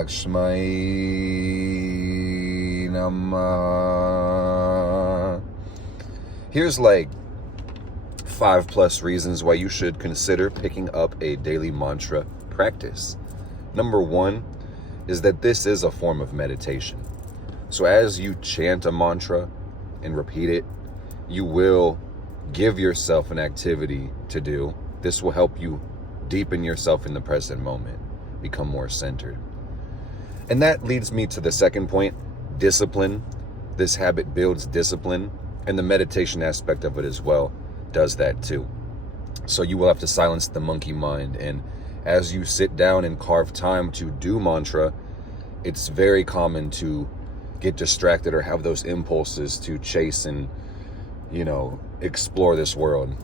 MAHALAXMI, NAMAHA. Here's like 5+ reasons why you should consider picking up a daily mantra practice. Number 1 is that this is a form of meditation. So as you chant a mantra and repeat it, you will give yourself an activity to do. This will help you deepen yourself in the present moment, become more centered. And that leads me to the second point, discipline. This habit builds discipline, and the meditation aspect of it as well does that too. So you will have to silence the monkey mind, and as you sit down and carve time to do mantra, it's very common to get distracted or have those impulses to chase and, explore this world.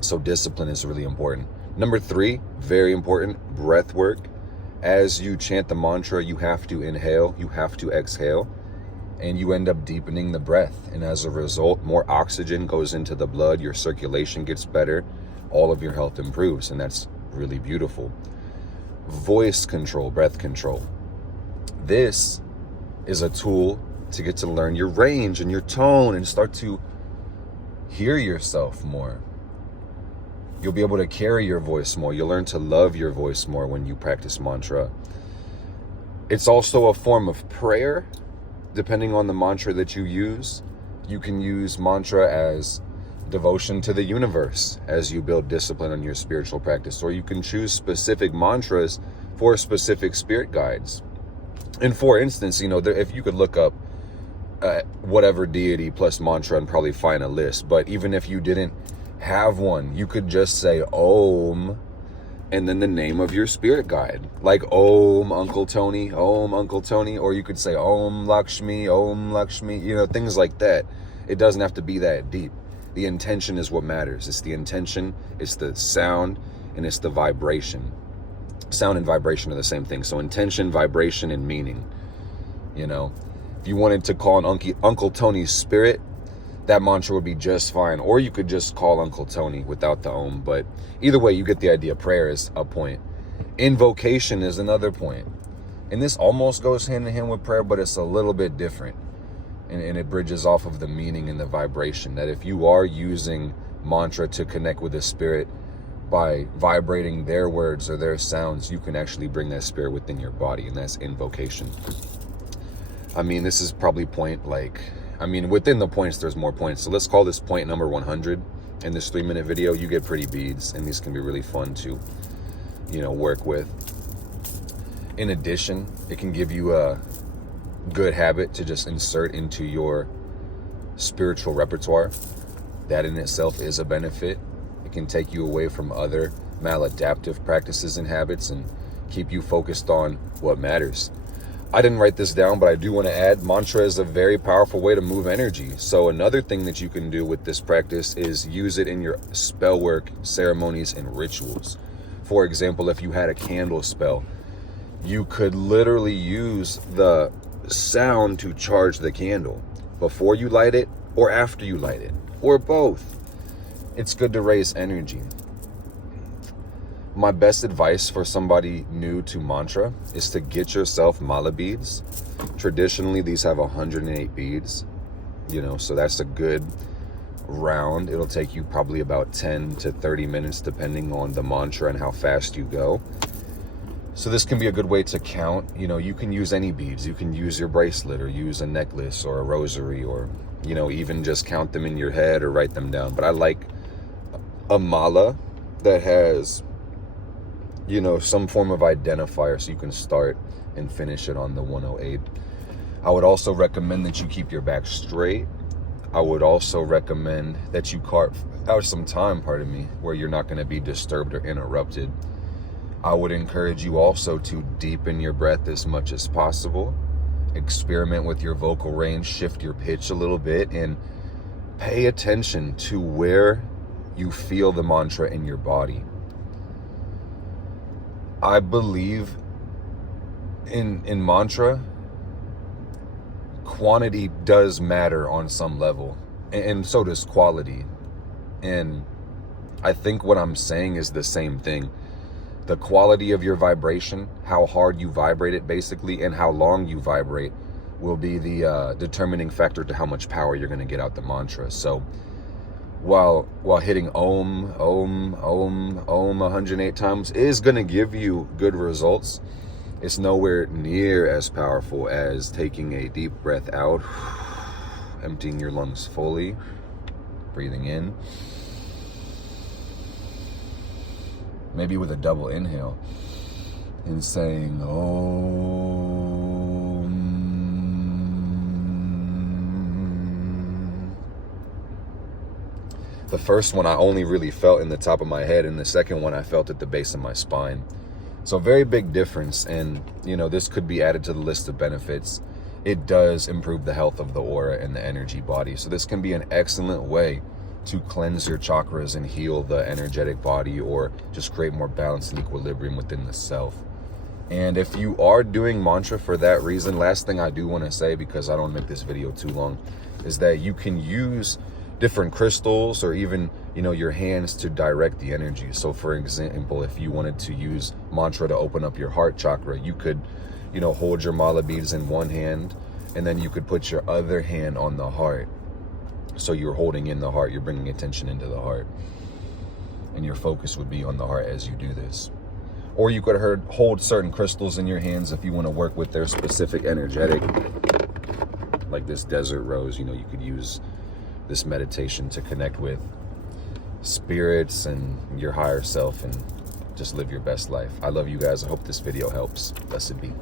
So discipline is really important. Number 3, very important, breath work. As you chant the mantra, you have to inhale, you have to exhale, and you end up deepening the breath. And as a result, more oxygen goes into the blood, your circulation gets better, all of your health improves, and that's really beautiful. Voice control, breath control. This is a tool to get to learn your range and your tone and start to hear yourself more. You'll be able to carry your voice more. You'll learn to love your voice more when you practice mantra. It's also a form of prayer, depending on the mantra that you use. You can use mantra as devotion to the universe as you build discipline on your spiritual practice, or you can choose specific mantras for specific spirit guides. And for instance, if you could look up whatever deity plus mantra and probably find a list, but even if you didn't have one, you could just say Om and then the name of your spirit guide, like Om Uncle Tony, or you could say Om Lakshmi, things like that. It doesn't have to be that deep. The intention is what matters. It's the intention, it's the sound, and it's the vibration. Sound and vibration are the same thing. So intention, vibration, and meaning. If you wanted to call an Uncle Tony's spirit, that mantra would be just fine. Or you could just call Uncle Tony without the Om. But either way, you get the idea. Prayer is a point. Invocation is another point. And this almost goes hand in hand with prayer, but it's a little bit different. And it bridges off of the meaning and the vibration. That if you are using mantra to connect with the spirit by vibrating their words or their sounds, you can actually bring that spirit within your body. And that's invocation. This is probably within the points, there's more points. So let's call this point number 100 in this 3-minute video. You get pretty beads, and these can be really fun to, work with. In addition, it can give you a good habit to just insert into your spiritual repertoire. That in itself is a benefit. It can take you away from other maladaptive practices and habits and keep you focused on what matters. I didn't write this down, but I do want to add, mantra is a very powerful way to move energy. So another thing that you can do with this practice is use it in your spell work, ceremonies, and rituals. For example, if you had a candle spell, you could literally use the sound to charge the candle before you light it or after you light it, or both. It's good to raise energy. My best advice for somebody new to mantra is to get yourself mala beads. Traditionally, these have 108 beads, so that's a good round. It'll take you probably about 10 to 30 minutes, depending on the mantra and how fast you go. So this can be a good way to count. You can use any beads. You can use your bracelet or use a necklace or a rosary, or, even just count them in your head or write them down. But I like a mala that has some form of identifier, so you can start and finish it on the 108. I would also recommend that you keep your back straight. I would also recommend that you carve out some time, where you're not going to be disturbed or interrupted. I would encourage you also to deepen your breath as much as possible. Experiment with your vocal range, shift your pitch a little bit, and pay attention to where you feel the mantra in your body. I believe in mantra, quantity does matter on some level, and so does quality. And I think what I'm saying is the same thing. the quality of your vibration, how hard you vibrate it basically, and how long you vibrate will be the determining factor to how much power you're going to get out the mantra. So while hitting Om 108 times is going to give you good results, it's nowhere near as powerful as taking a deep breath out, emptying your lungs fully, breathing in, maybe with a double inhale, and saying Om. The first one I only really felt in the top of my head, and the second one I felt at the base of my spine. So very big difference, and this could be added to the list of benefits. It does improve the health of the aura and the energy body. So this can be an excellent way to cleanse your chakras and heal the energetic body, or just create more balance and equilibrium within the self. And if you are doing mantra for that reason, last thing I do want to say, because I don't make this video too long, is that you can use different crystals or even your hands to direct the energy. So for example, if you wanted to use mantra to open up your heart chakra, you could hold your mala beads in one hand, and then you could put your other hand on the heart. So you're holding in the heart, you're bringing attention into the heart, and your focus would be on the heart as you do this. Or you could hold certain crystals in your hands if you want to work with their specific energetic, like this desert rose. You could use this meditation to connect with spirits and your higher self and just live your best life. I love you guys. I hope this video helps. Blessed be.